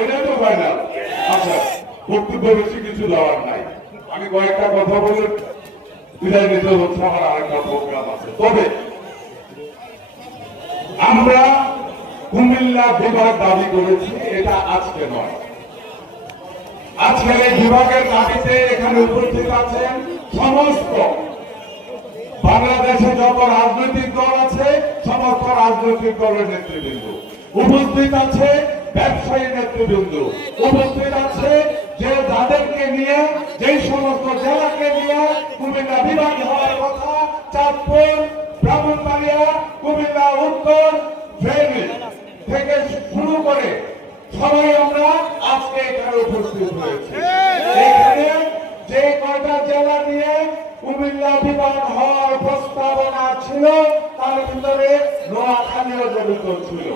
এটা তো ফাইনাল। আচ্ছা, বক্তব্য বেশি কিছু দেওয়ার নাই, আমি কয়েকটা কথা বলে বিদায় নিতে হচ্ছে, আমার আরেকটা প্রোগ্রাম আছে। তবে আমরা কুমিল্লা বিভাগ দাবি করেছি, এটা আজকে নয়। আজকে এই বিভাগের দাবিতে এখানে উপস্থিত আছেন সমস্ত বাংলাদেশে যত রাজনৈতিক দল আছে, সমস্ত রাজনৈতিক দলের নেতৃবৃন্দ উপস্থিত আছে, ব্যবসায়ী নেতৃবৃন্দ উপস্থিত আছে, যে যাদেরকে নিয়ে, যেই সমস্ত জেলাকে নিয়ে কুমিল্লা বিভাগ হওয়ার কথা, চাঁদপুর, ব্রাহ্মণবাড়িয়া, কুমিল্লা উত্তর, ফেনী থেকে শুরু করে সবাই আমরা আজকে এখানে উপস্থিত হয়েছি। এখানে যে কয়টা জেলা নিয়ে কুমিল্লা বিভাগ হওয়ার প্রস্তাবনা ছিল, তার ভিতরে নোয়াখালীও জড়িত ছিল।